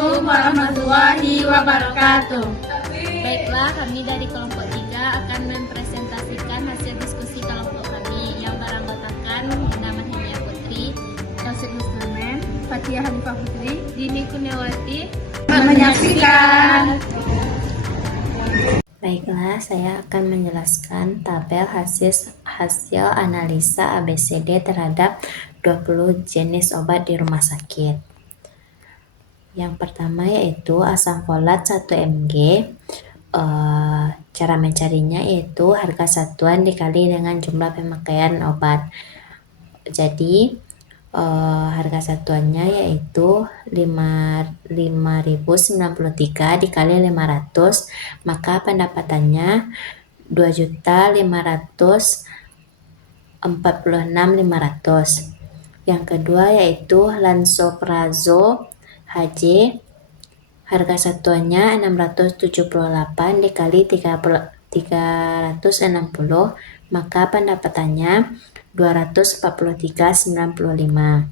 Assalamualaikum warahmatullahi wabarakatuh. Baiklah, kami dari kelompok 3 akan mempresentasikan hasil diskusi kelompok kami yang beranggotakan Nama Himia Putri, Rasid Muslimin, Fathia Hanifah Putri, Dini Kurniawati. menyaksikan. Baiklah, saya akan menjelaskan tabel hasil analisa ABCD terhadap 20 jenis obat di rumah sakit. Yang pertama yaitu asam folat 1 mg. Cara mencarinya yaitu harga satuan dikali dengan jumlah pemakaian obat. Jadi harga satuannya yaitu 5.093 dikali 500, maka pendapatannya 2.546.500. Yang kedua yaitu Lansoprazol HJ, harga satuannya 678 dikali 360, maka pendapatannya 243,95.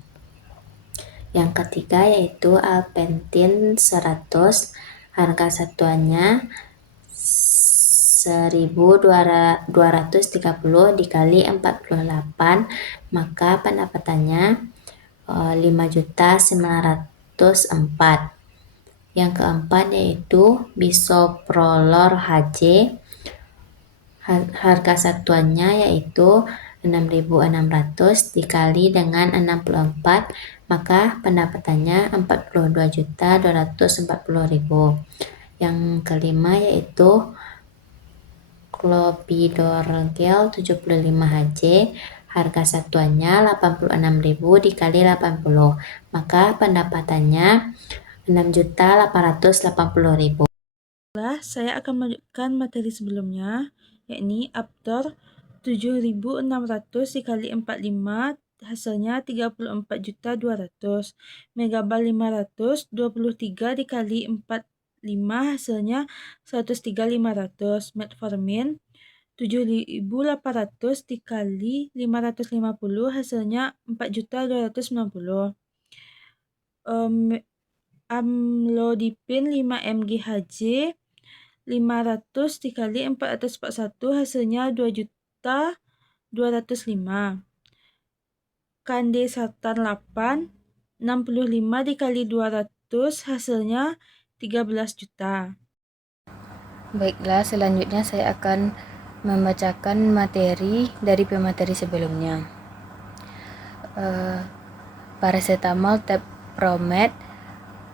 Yang ketiga yaitu Alpentin 100, harga satuannya 1.230 dikali 48, maka pendapatannya 5.904. Yang keempat yaitu Bisoprolol HJ, harga satuannya yaitu 6.600 dikali dengan 64, maka pendapatannya 42.240.000. Yang kelima yaitu Clopidogrel 75 HJ, harga satuannya 86.000 dikali 80, maka pendapatannya 6.880.000. Saya akan melanjutkan materi sebelumnya, yakni Aptor 7.600 dikali 45, hasilnya 34.200. Megabal 523 dikali 45, hasilnya 103.500. Metformin 7.800 dikali 550, hasilnya 4.290. Amlodipin 5 mg HJ 500 dikali 441, hasilnya 2.205. Kandesatan 8 65 dikali 200, hasilnya 13 juta. Baiklah, selanjutnya saya akan membacakan materi dari pemateri sebelumnya. Paracetamol Teppromed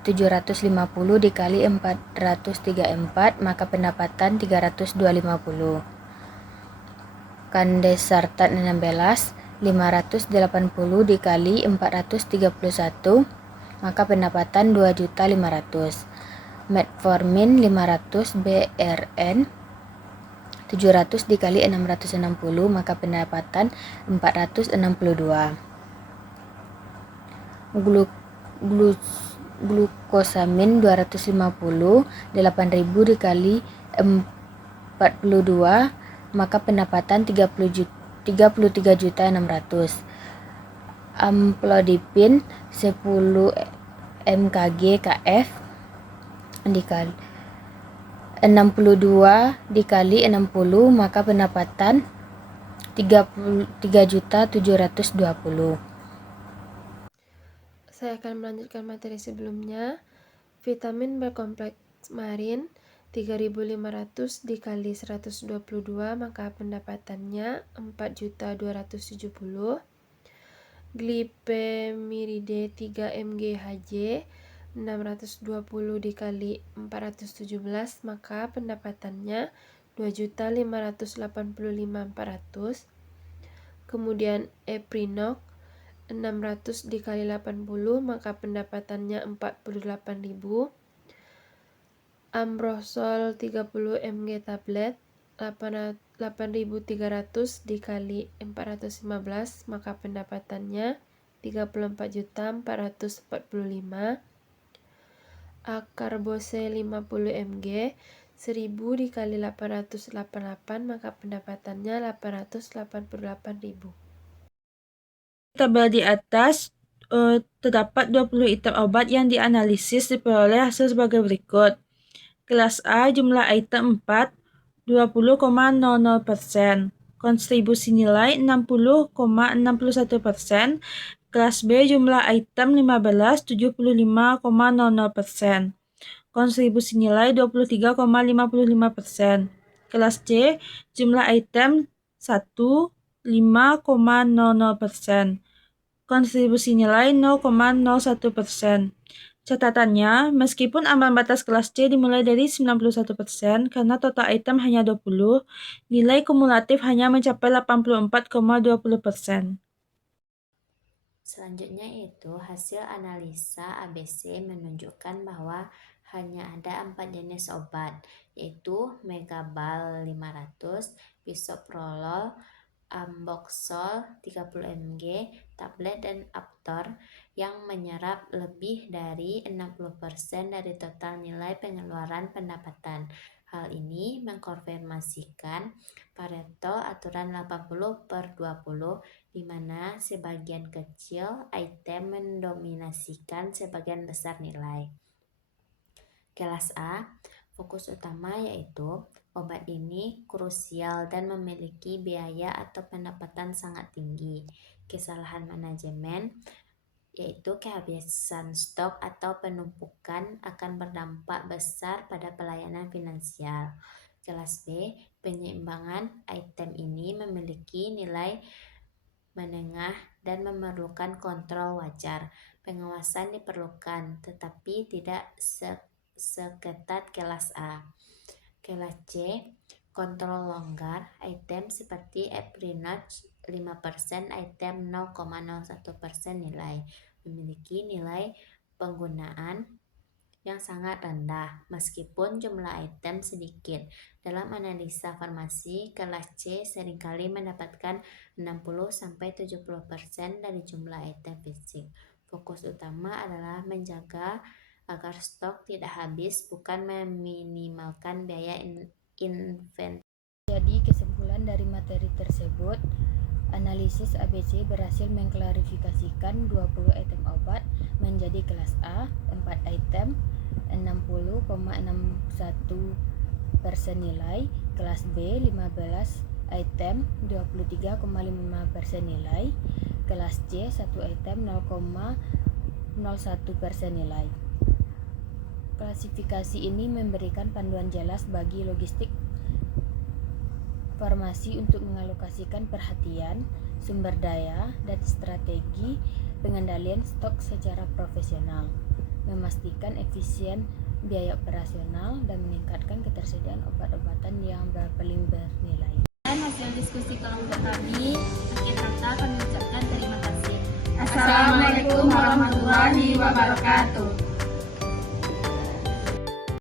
750 dikali 434, maka pendapatan 302,50. Kandesartan 16 580 dikali 431, maka pendapatan 2.500. Metformin 500 BRN 700 dikali 660, maka pendapatan 462. Glukosamin 250 8.000 dikali 42, maka pendapatan 33.600. Amlodipin 10 mkg kf dikali 62 dikali 60, maka pendapatan 33.720. Saya akan melanjutkan materi sebelumnya. Vitamin berkompleks marin 3.500 dikali 122, maka pendapatannya 4.270. Glipemiride 3 mg HJ 620 dikali 417, maka pendapatannya 2.585.400. Kemudian Eprinox 600 dikali 80, maka pendapatannya 48.000. Ambrosol 30 mg tablet 8.300 dikali 415, maka pendapatannya 34.445. Acarbose 50 mg 1000 dikali 888, maka pendapatannya 888.000. Tabel di atas terdapat 20 item obat yang dianalisis diperoleh hasil sebagai berikut. Kelas A jumlah item 4, 20,00%. Kontribusi nilai 60,61%. Kelas B jumlah item 15, 75,00%. Kontribusi nilai 23,55%. Kelas C jumlah item 1, 5,00%. Kontribusi nilai 0,01%. Catatannya, meskipun ambang batas kelas C dimulai dari 91%, karena total item hanya 20, nilai kumulatif hanya mencapai 84,20%. Selanjutnya itu hasil analisa ABC menunjukkan bahwa hanya ada 4 jenis obat, yaitu Megabal 500, Bisoprolol, Amboxol 30 mg, tablet dan Aptor yang menyerap lebih dari 60% dari total nilai pengeluaran pendapatan. Hal ini mengkonfirmasikan Pareto aturan 80/20, di mana sebagian kecil item mendominasikan sebagian besar nilai. Kelas A, fokus utama yaitu obat ini krusial dan memiliki biaya atau pendapatan sangat tinggi. Kesalahan manajemen yaitu kehabisan stok atau penumpukan akan berdampak besar pada pelayanan finansial. Kelas B, penyeimbangan item ini memiliki nilai menengah dan memerlukan kontrol wajar. Pengawasan diperlukan, tetapi tidak seketat kelas A. Kelas C, kontrol longgar, item seperti Eprinot 5%, item 0,01% nilai, memiliki nilai penggunaan yang sangat rendah, meskipun jumlah item sedikit. Dalam analisa farmasi, kelas C seringkali mendapatkan 60-70% dari jumlah item fisik. Fokus utama adalah menjaga agar stok tidak habis, bukan meminimalkan biaya inventory. Jadi kesimpulan dari materi tersebut, analisis ABC berhasil mengklarifikasikan 20 item obat menjadi kelas A, 4 item, 60,61% nilai, kelas B 15 item, 23,5% nilai, kelas C 1 item, 0,01% nilai. Klasifikasi ini memberikan panduan jelas bagi logistik farmasi untuk mengalokasikan perhatian, sumber daya, dan strategi pengendalian stok secara profesional, memastikan efisien biaya operasional, dan meningkatkan ketersediaan obat-obatan yang paling bernilai. Dan hasil diskusi kelompok kami, akhir kata kami ucapkan terima kasih. Assalamualaikum warahmatullahi wabarakatuh.